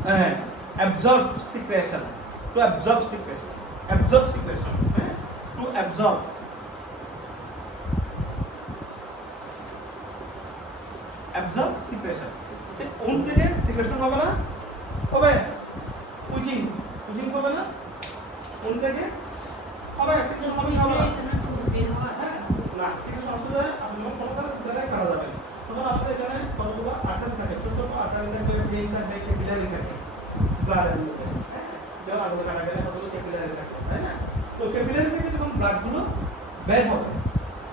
হ্যাঁ absorb secretion, to absorb secretion, absorb secretion, হ্যাঁ টু অ্যাবজর্ব, অ্যাবজর্ব সিক্রেশন। সে কোন থেকে সিক্রেশন হবে না, হবে উইচিং, উইচিং হবে না, কোন থেকে হবে সিক্রেশন হবে না, হবে না। হ্যাঁ, না সিক্রেশন আসলে আপনি যখন কোনো জায়গায় কাটা যাবে না, তখন আমাদের এখানে কতগুলো আর্টারি থাকে, ছোট ছোট আর্টারি থাকে, ভেইন থাকে, ক্যাপিলারি থাকে, ব্লাডের মধ্যে, হ্যাঁ, যেমন আগে কাটা গেলে কতগুলো ক্যাপিলারি থাকে, তাই না? তো ক্যাপিলারি থেকে যখন ব্লাডগুলো বের হবে,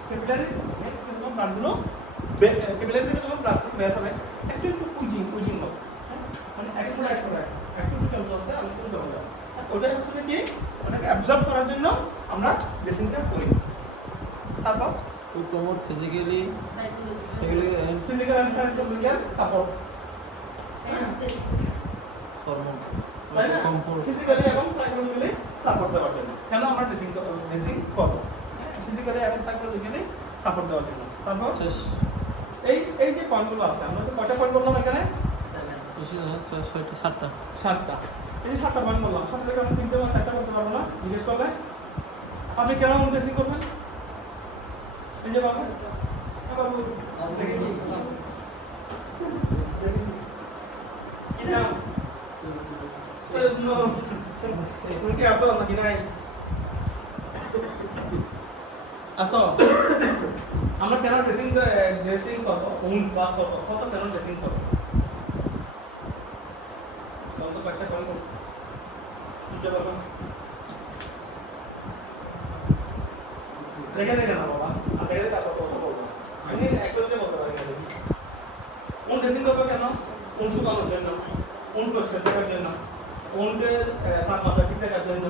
ক্যাপিলারি থেকে যখন ব্লাডগুলো ক্যাপিলারি থেকে যখন ব্লাডগুলো বের হবে, একটু একটু উইচিং, উইচিং হবে, হ্যাঁ, মানে এক ফোঁটা এক ফোঁটা একটু একটু জল জলতে আলু করে জল যায়। ওটাই হচ্ছে কি, ওটাকে অ্যাবজর্ব করার জন্য আমরা ড্রেসিংটা করি। তারপর to promote physically and physical and psychological support, hormone তাই না? comfort. ফিজিক্যালি এবং সাইকোলজিক্যালি সাপোর্ট দেওয়ার জন্য কেন আমরা ড্রেসিং করব, ফিজিক্যালি এবং সাইকোলজিক্যালি সাপোর্ট দেওয়ার জন্য। তারপর Just এই যে পয়েন্টগুলো আছে, আমরা তো কয়টা পয়েন্ট বললাম এখানে? ছয়টা সাতটা 7টা। এই যে 7টা পয়েন্ট বললাম, 7টা থেকে আমরা 3টে বা 4টা করতে পারবো না, জিজ্ঞেস করলে আপনি কেন ড্রেসিং করবেন? এই যে বাবু, বাবু দেখে কি কি নাম? No. তুমি কি আসো নাকি নাই? আসো। আমরা কেন ড্রেসিং করব? উন বা কত কেন ড্রেসিং করব? কত কয়েকটা কল করব। বুঝতে পারছো? দেখে না বাবা, আর দেখে তারপর কথা বলবো। আমি একটা দিতে বলতে পারি না দেখি। উন ড্রেসিং করব কেন? উন শুকানোর জন্য, উন পরিষ্কার করার জন্য, উনদের তাপমাত্রা ঠিক রাখার জন্য,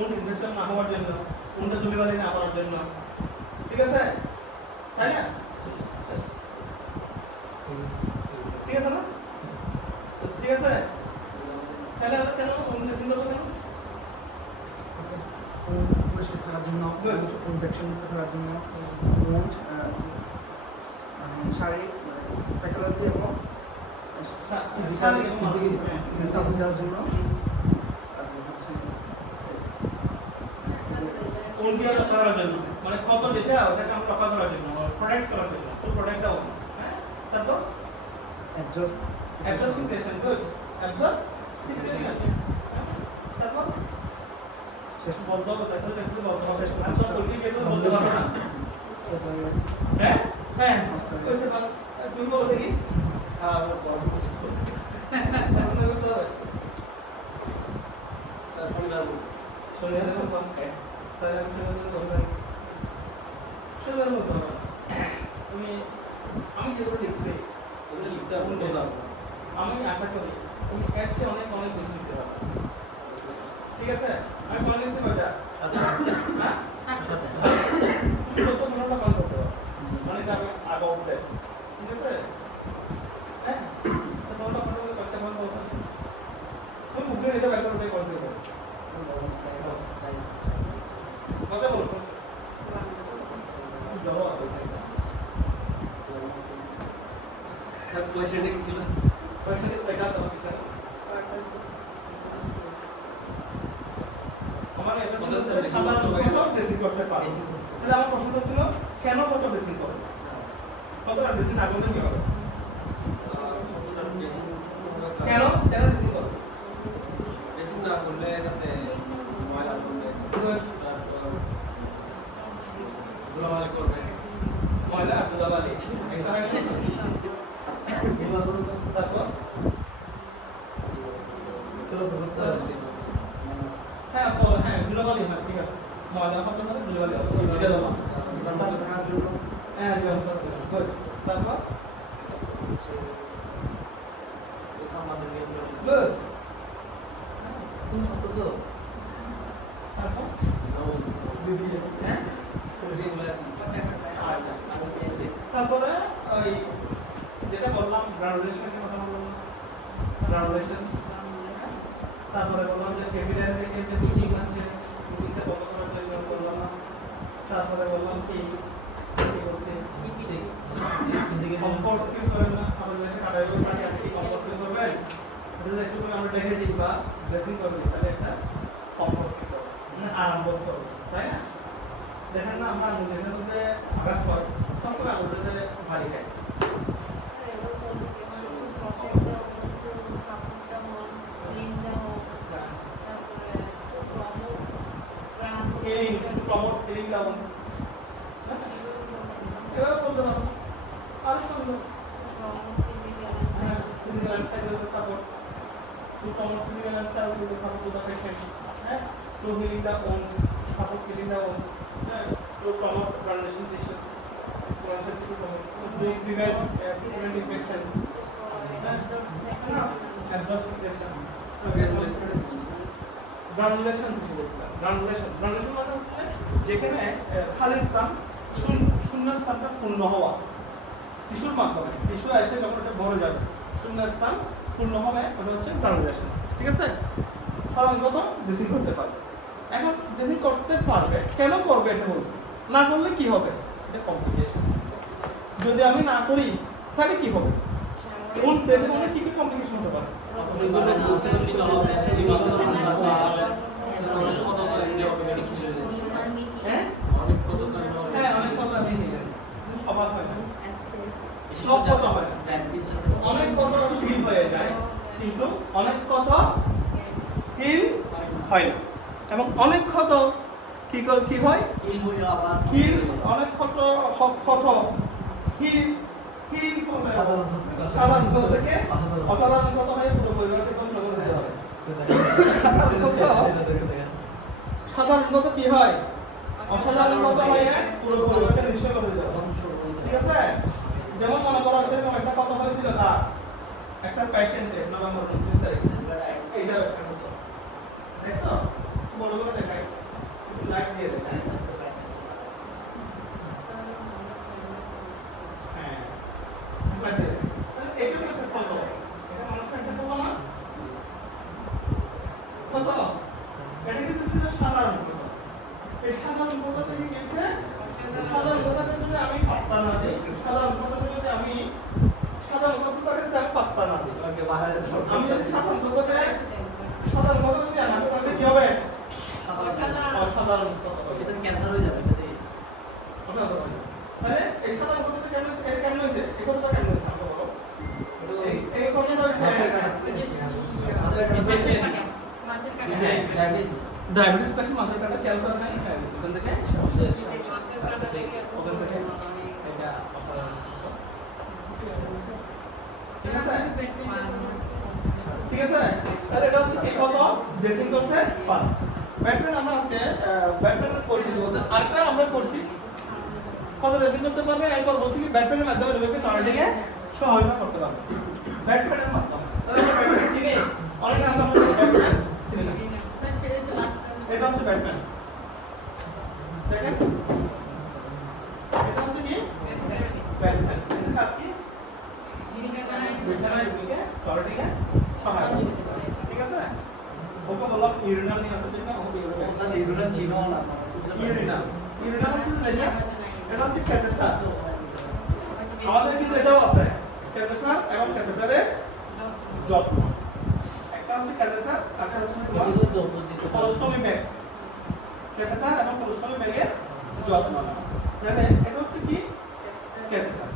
উন ইনফেকশন না হওয়ার জন্য, উনটা ধুলিবালি না হওয়ার জন্য, ঠিক আছে? তাই না? ঠিক আছে না? ঠিক আছে? তাহলে আমরা কেন উন ড্রেসিং করবো কেন? পরিষ্কার থাকার জন্য, ইনফেকশন মুক্ত থাকার জন্য, মুড মানে শারীরিক সাইকোলজি এবং ফিজিক্যালি সাপোর্ট দেওয়ার জন্য, তারপর হচ্ছে উনকে রক্ষা করার জন্য, মানে ক্ষত যেটা ওটাকে আমরা রক্ষা করার জন্য, প্রোটেক্ট করার জন্য, তো প্রোটেক্ট দাও, হ্যাঁ? তারপর অ্যাডজাস্ট অ্যাবজর্পশন, গুড, অ্যাবজর্পশন, তারপর শেষ বলতে হবে, তাহলে একটু বলতে হবে, আচ্ছা বললি কিন্তু বলতে পারবো না, হ্যাঁ হ্যাঁ ওইসে বাস তুমি বলো দেখি, স্যার করতে হবে স্যার শনিবার শনিবার বলবো, তাহলে আমি শনিবার বলতে পারি, শনিবার বলতে হবে, আমি যেগুলো লিখছি এগুলো লিখতে হবে বললাম আমি আশা করি তুমি এর চেয়ে অনেক অনেক বেশি লিখতে পারবে, ঠিক আছে? আমি বলে নিচ্ছি কয়টা, হ্যাঁ তুমি যত মনোটা মান করতে পারো, মানে এটা আমি আগে উঠতে, ঠিক আছে? হ্যাঁ তো মনোটা মান করতে কয়টা মান বলতে তুমি মুখে এটা ব্যাপার ওটাই করতে পারো, কথা বলো জড়ো আছে স্যার পয়সা দেখেছিল পয়সা দিয়ে দেখা আছে আমার পিছনে, আমার এটা ছিল যে সাধারণ কত ড্রেসিং করতে পারো, তাহলে আমার প্রশ্নটা ছিল কেন কত ড্রেসিং করো, কতটা ড্রেসিং না করলে কি হবে, কেন কেন ড্রেসিং করো? বেশি না করলে এটাতে ময়লা করবে ধুলাবালি করবে ময়লা ধুলাবালি এটা হয়েছে, তারপর হ্যাঁ হ্যাঁ গ্লোবালি হয়, ঠিক আছে। ময়দা কত করে গ্লোবালি হবে, এটা দাও। হ্যাঁ গুড। তারপর গুড। তারপর হ্যাঁ আচ্ছা। তারপরে ওই যেটা বললাম গ্রানুলেশনের কথা বললাম, গ্রানুলেশন। তারপরে বললাম যে ক্যাপিটাল থেকে যে মিটিং আছে, মিটিংটা বন্ধ করার জন্য বললাম না। তারপরে বললাম কি কি বলছে কমফোর্ট ফিল করেন না, আমাদেরকে কাটাইবো তাকে আপনি কমফোর্ট ফিল করবেন, যদি একটু করে আমরা দেখে দিই বা ড্রেসিং করবি তাহলে একটা কমফোর্ট ফিল করবে, মানে আরাম বোধ করবে, তাই না? দেখেন না আমরা আঙুলের মধ্যে আঘাত হয়, সবসময় আঙুলটাতে ভারী খাই। প্রমোট ট্রেনিং ডাউন এবার বলতে পারো আর সুন্দর physical and psychological support to promote physical and psychological support to the patient, to healing the wound, support healing the wound, to promote granulation tissue, to prevent infection, absorption, granulation কিছু বলছিলাম। গ্রানুলেশন মানে হচ্ছে যেখানে খালি স্থান, শূন্য স্থানটা পূর্ণ হওয়া, টিস্যুর মাধ্যমে টিস্যু এসে যখন এটা ভরে যাবে, শূন্য স্থান পূর্ণ হবে, ওটা হচ্ছে গ্রানুলেশন, ঠিক আছে? সাধারণত ড্রেসিং করতে পারবে। এখন ড্রেসিং করতে পারবে, কেন করবে এটা বলছি, না করলে কি হবে, এটা কমপ্লিকেশন। যদি আমি না করি তাহলে কি হবে, কোন ড্রেসিং হলে কি কি কমপ্লিকেশন হতে পারে? হ্যাঁ অনেক কথা আপনি নিলেন, সবার হয় না, সব কথা হয় না, অনেক কথা ফিল হয়ে যায় কিন্তু অনেক কথা ফিল হয় না, এবং অনেক ক্ষত কি হয় হিল, অনেক ক্ষত হিল হিল সাধারণ ক্ষত থেকে অসাধারণ ক্ষত হয়ে পুরো পরিবারকে ধ্বংস করে দেওয়া হয়। সাধারণ ক্ষত কি হয়, অসাধারণ ক্ষত হয়ে পুরো পরিবারকে নিঃস্ব করে দেওয়া হয়, ঠিক আছে? যেমন মনে করো সেরকম একটা কথা হয়েছিল তার একটা পেশেন্টের নভেম্বর 29 তারিখ, এইটা একটা কথা দেখছো, বড় করে দেখাই, লাইট দিয়ে দেখাই। হ্যাঁ লাইট দিয়ে দেখাই, এইটা একটা কথা, এটা মানুষের একটা কথা না, কথা এটা কিন্তু ছিল সাধারণ কথা। এই সাধারণ কথা থেকে গেছে, সাধারণ কথাকে যদি আমি পাত্তা না দিই, সাধারণ কথাকে যদি আমি পাত্তা না দিই, আমি যদি সাধারণ কথাকে যদি আনাতে তাহলে কি হবে, অসাধারণ কথা হবে, সেটা ক্যান্সার হয়ে যাবে। তাহলে এই সাধারণ কথাটা কেন হয়েছে, এটা কেন হয়েছে, এই কথাটা কেন হয়েছে আমরা বলো, এই কথাটা হয়েছে ডায়াবেটিস পেশেন্ট মাসের কাটা খেয়াল করে নাই, ওখান থেকে এটা অসাধারণ, ঠিক আছে? ঠিক আছে, তাহলে এটা হচ্ছে কি কত ড্রেসিং করতে পারে। ব্যাটম্যান আমরা আজকে ব্যাটম্যানের পরিচিত বলতে আরেকটা আমরা করছি কত ড্রেসিং করতে পারবে, এরপর বলছি কি ব্যাটম্যানের মাধ্যমে রোগীকে টয়লেটিং এ সহায়তা করতে পারবে ব্যাটম্যানের মাধ্যমে। তাহলে আমরা ব্যাটম্যান চিনি, অনেকে আছে আমরা ব্যাটম্যান চিনি না, এটা হচ্ছে ব্যাটম্যান, দেখেন এটা হচ্ছে কি ব্যাটম্যান, এর কাজ কি বিছানায় রোগীকে টয়লেটিং এ সহায়তা, ঠিক আছে? ওকে বললাম ইউরিনাল নিয়ে আসার জন্য, ওকে ইউরিনাল চিনো না, ইউরিনাল হচ্ছে যেটা, এটা হচ্ছে ক্যাথেটার, আমাদের কিন্তু এটাও আছে ক্যাথেটার এবং ক্যাথেটারের যত্ন, একটা হচ্ছে ক্যাথেটার, একটা হচ্ছে কোলোস্টোমি ব্যাগ, ক্যাথেটার এবং কোলোস্টোমি ব্যাগের যত্ন নেওয়া। তাহলে এটা হচ্ছে কি ক্যাথেটার,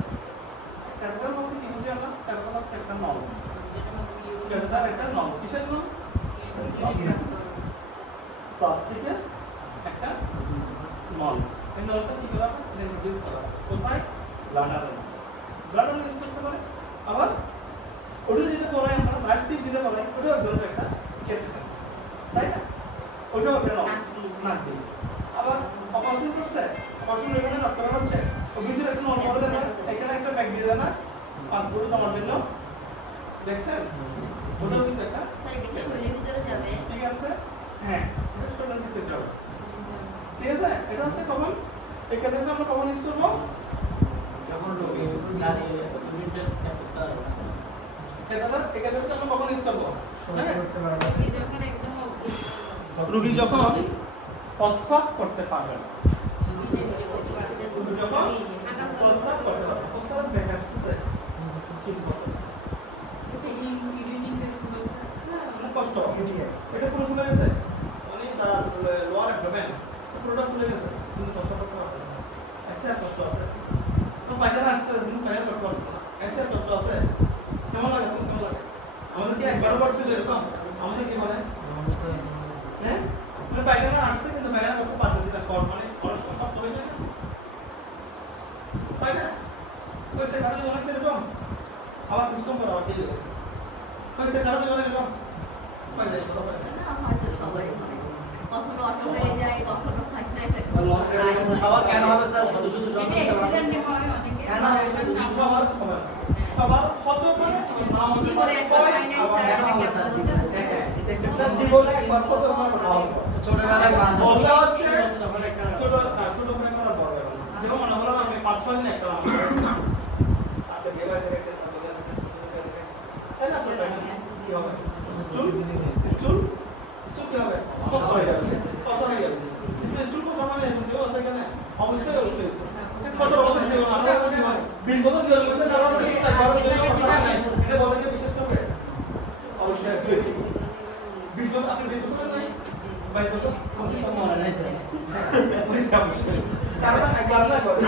ক্যাথেটার বলতে কি বুঝি আমরা, ক্যাথেটার হচ্ছে একটা নল, ক্যাথেটার একটা নল, কিসের নল, প্লাস্টিকের একটা নল, এই নলটা কি করা হয়, এটা ইউজ করা হয় কোথায়, ব্লাডারে ইউজ করতে পারে, আবার ওটা যেটা বলাই আমরা প্লাস্টিক যেটা বলাই ওটা ধরনের একটা দেখছেন ওটাও কিন্তু একটা স্যার এটা কি শরীরের ভিতরে যাবে? ঠিক আছে হ্যাঁ এটা শরীরের ভিতরে যাবে ঠিক আছে এটা হচ্ছে কখন এই ক্যাথেটার আমরা কখন ইউজ করবো যখন রোগী দাঁড়িয়ে ইউরিনটা ত্যাগ করতে পারবে না। এই ক্যাথেটার আমরা কখন ইউজ করবো সহ্য করতে পারে না। যখন একদম রোগী যখন প্রস্রাব করতে পারবে না রোগী যখন প্রস্রাব করতে পারবে প্রস্রাব ব্যাক আসতেছে ঠিক আছে অনেক কষ্ট UTI এটা পুরো খুলে গেছে মানে তার লোয়ার অ্যাবডোমেন পুরোটা খুলে গেছে কিন্তু প্রস্রাব করতে পারবে না আচ্ছা কষ্ট আছে তো পায়খানা আসছে কিন্তু পায়খানা করতে পারবে না আচ্ছা কষ্ট আছে কেমন লাগে তোমার কেমন লাগে আমাদের কি একবারও করছিল এরকম আমাদের কি বলে হ্যাঁ মানে পায়খানা আসছে কিন্তু পায়খানা করতে পারতেছি না কর মানে অনেক শক্ত হয়ে যায় না তাই না কইছে কারো জীবনে সেরকম আবার সিস্টেম করা আবার ঠিক আছে কইছে কারো জীবনে এরকম পাই যায় তো পাই না হয়তো সবারই হয় কখনো অটো হয়ে যায় কখনো হয় না এটা সবার কেন হবে স্যার শুধু শুধু সব এটা অ্যাক্সিডেন্টে হয় অনেকে কেন সবার খবর সবার হতে পারে নাম হতে জীবনে পারে একবার হয়, ফাইনাল আবার স্যার এটা এটা হবে কেমন স্যার। এটা জীবনে একবার হতে পারে না হবে ছোটবেলায় বলতে হচ্ছে তখন একটা ছোট ছোট প্রেম আর বড় প্রেম যেমন মনে হলো আমি 5-6 দিন একটা আমি আজকে বিয়ে বাড়ি থেকে এসে তাই না আপনার কি হবে স্টুল স্টুল স্টুল কি হবে কত হয়ে যাবে কত হয়ে যাবে কিন্তু স্টুল কত হবে যে আছে এখানে অবশ্যই অবশ্যই কত বছর জীবন আমরা 20 বছর জীবন করতে যাওয়ার পরে তাই বড় জীবন কথা নাই এটা বলে যে বিশেষ করবে অবশ্যই হয়েছে 20 বছর আপনি 20 বছর নাই 22 বছর 25 বছর মনে নাই স্যার কারণ একবার না করে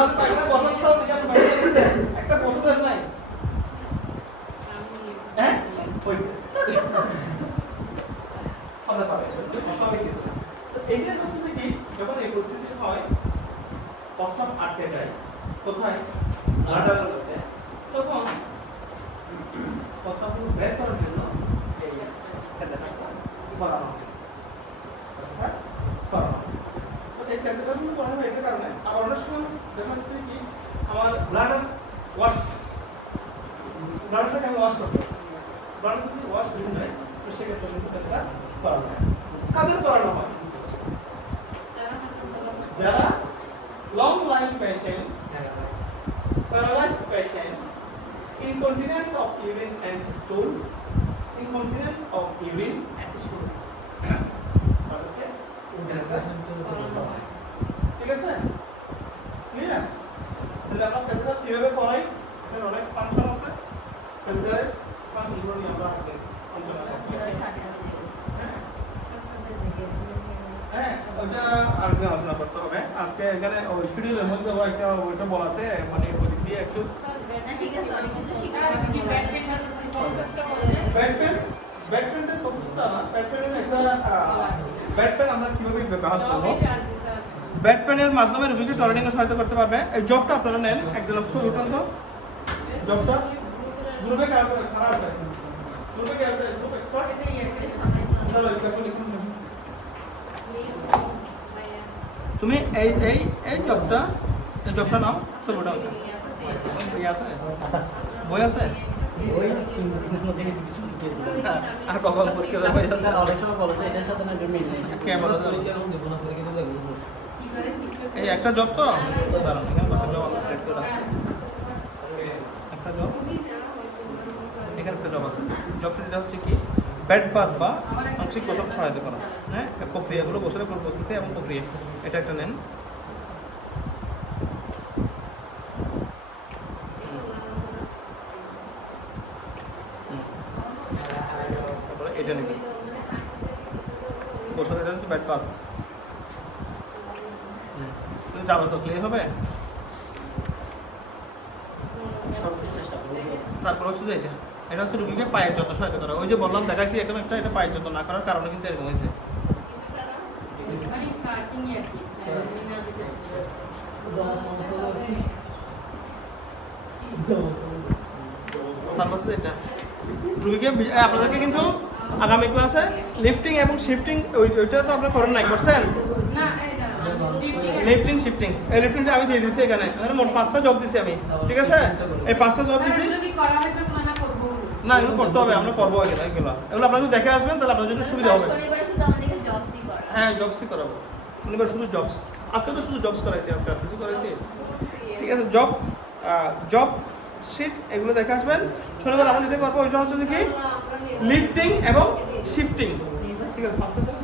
আমি পাইনা বছর সাল থেকে আমি বাইরে গেছে একটা বছর নাই হ্যাঁ হইছে কথা পাবে সবাই কিছু না তো এইটা হচ্ছে যে কি যখন এই পরিস্থিতি হয় প্রস্রাব আটকে যায় কোথায় নাড়ার মধ্যে তখন প্রস্রাবগুলো বের করার জন্য এই ক্যাথেটারটা করানো হয় করানো হয় এই ক্যাথেটারগুলো করানো হয় এটার কারণে আর অনেক সময় দেখা যাচ্ছে কি আমার ব্লাডার ব্লাডারটাকে আমি ওয়াশ করতে ব্লাডার যদি ওয়াশ হয়ে যায় তো সেক্ষেত্রে কিন্তু ক্যাথেটার করানো হয় কাদের করানো হয় যারা long life patient paralyzed patient incontinence of urine and stool incontinence of urine and stool তাদেরকে ঠিক আছে ক্লিয়ার তাহলে আমরা ক্যাথেটার কিভাবে করাই এর অনেক ফাংশন আছে ক্যাথেটারের ফাংশনগুলো নিয়ে আমরা আগে আলোচনা করব হ্যাঁ ওটা আরেকদিন আলোচনা করতে হবে আজকে এখানে ওই শিডিউলের মধ্যে একটা ওইটা বলাতে মানে ওই দিক দিয়ে একটু না ঠিক আছে অনেক কিছু শিখতে ব্যাটপ্যানের প্রসেসটা না ব্যাটপ্যানের একটা ব্যাটপ্যান আমরা কিভাবে ব্যবহার করব ব্যাটপ্যানের মাধ্যমে রোগীকে টয়লেটিংয়ে সহায়তা করতে পারবে এই জবটা আপনারা নেন একজন উঠান তো জবটা গ্রুপে কাজ আছে খারাপ আছে গ্রুপে কি আছে গ্রুপ এক্সপার্ট চলো এটা লিখুন তুমি এই এই এই জবটা নাও সবটা বই আছে আচ্ছা বই আছে ওই কিছু লিখেছিলেন আর কখন পরীক্ষা দেওয়া হয়েছে স্যার অনেক সময় বলে যে এটার সাথে না একটু মিল নেই কে বলে এই একটা জব তো দাঁড়ান এখানে বাকি জব আমরা সিলেক্ট করে রাখছি একটা জব এখানে একটা জব আছে জব সেটা হচ্ছে কি ব্যাড বাথ বা আংশিক প্রসব সহায়তা করা হ্যাঁ প্রক্রিয়াগুলো বছরের পর উপস্থিতি এবং প্রক্রিয়া এটা একটা নেন তারপরে এটা নেবেন বছর এটা হচ্ছে ব্যাড বাথ তুমি যাবো তো ক্লিয়ার হবে সর্বোচ্চ চেষ্টা করবো তারপর হচ্ছে যে এটা হচ্ছে রুগীকে পায়ের যত্ন সহায়তা করা ওই যে বললাম দেখাচ্ছি এখানে একটা এটা পায়ের যত্ন না করার কারণে কিন্তু এরকম হয়েছে তারপর হচ্ছে এটা রুগীকে আপনাদেরকে কিন্তু আগামী ক্লাসে লিফটিং এবং শিফটিং ওইটা তো আপনারা করেন নাই করছেন লিফটিং শিফটিং এই লিফটিংটা আমি দিয়ে দিয়েছি এখানে মোট 5টা জব দিছি আমি ঠিক আছে এই 5টা জব দিছি না এগুলো করতে হবে, আমরা করবো এগুলো এগুলো আপনারা যদি দেখে আসবেন তাহলে আপনার জন্য সুবিধা হবে। শনিবারে শুধু আমাদেরকে জবসই করা। হ্যাঁ জবসই করাবো, শনিবার শুধু জবস, আজকে তো শুধু জবস করাইছি, আজকে আর কিছু করাইছি। ঠিক আছে, জব শিট এগুলো দেখে আসবেন। শনিবার আমরা যেটা করবো ওইটা হচ্ছে কি লিফটিং এবং শিফটিং। ঠিক আছে, ফার্স্টে স্যার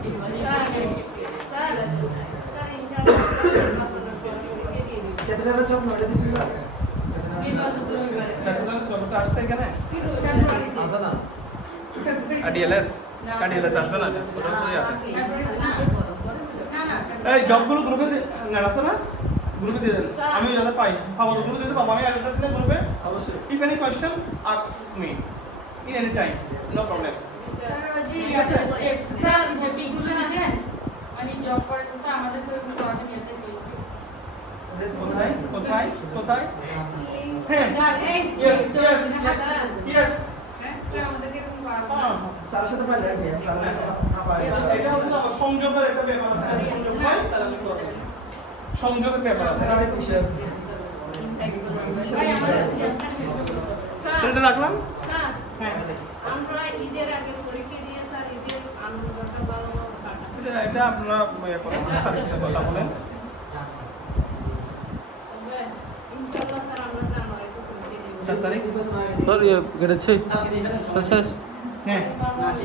কেতনের জব নয়টা দিছি না ক্যাটালগ কতটা আসছে এখানে? আছে না? ডিএলএস ডিএলএস আসবে না, ওটা হচ্ছে ইয়াতে। না এই জবগুলো গ্রুপে আছে না, গ্রুপে দিয়ে দেন, আমি যাতে পাই পাবো তো গ্রুপে দিতে পাবো। আমি একটা সিনে গ্রুপে অবশ্যই। If any question ask me in any time, no problem. Sir যে পিগুলো আছেন মানে জব করে তো আমাদের তো অর্ডার নিতে কোথায় কোথায় কোথায়? হ্যাঁ স্যার এই ইয়েস ইয়েস ইয়েস আমাদেরকে এরকম করা স্যারের সাথে পাইলে আমি স্যারের না পাই এটা হচ্ছে না সংযোগের একটা ব্যাপার আছে, আমি সংযোগ পাই তাহলে আমি করব। সংযোগের ব্যাপার আছে, স্যারের বিষয় আছে ভাই আমাদের তাহলে এটা রাখলাম। হ্যাঁ হ্যাঁ আমরা ঈদের আগে পরীক্ষা দিয়ে স্যার ঈদের আনন্দটা ভালোভাবে কাটাবো। এটা আপনারা করেন, স্যার সাথে কথা বলেন। ইনশাআল্লাহ স্যার আমরা জানুয়ারিতে পরীক্ষা দেব। 4 তারিখ তোর কেটেছে কালকে দিয়ে দেবেন। শেষ হ্যাঁ